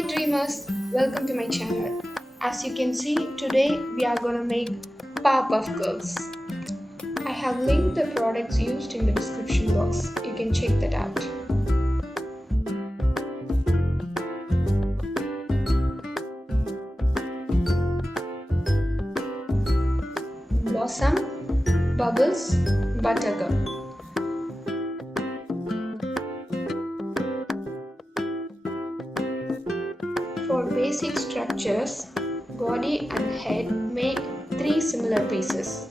Hi dreamers, welcome to my channel. As you can see, today we are gonna make Powerpuff Girls. I have linked the products used in the description box. You can check that out. Blossom, Bubbles, Buttercup. For basic structures, body and head make three similar pieces.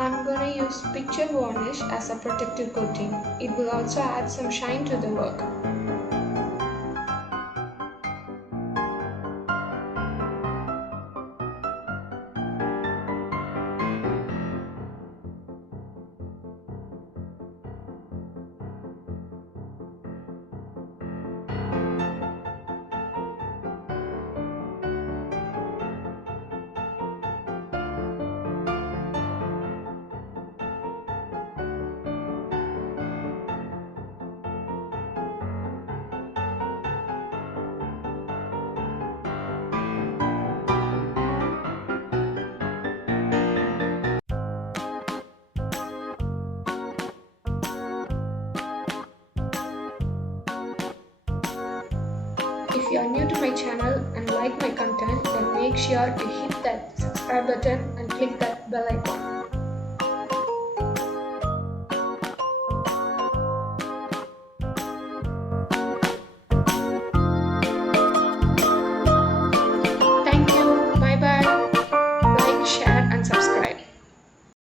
I'm gonna use picture varnish as a protective coating. It will also add some shine to the work. If you are new to my channel and like my content, then make sure to hit that subscribe button and click that bell icon.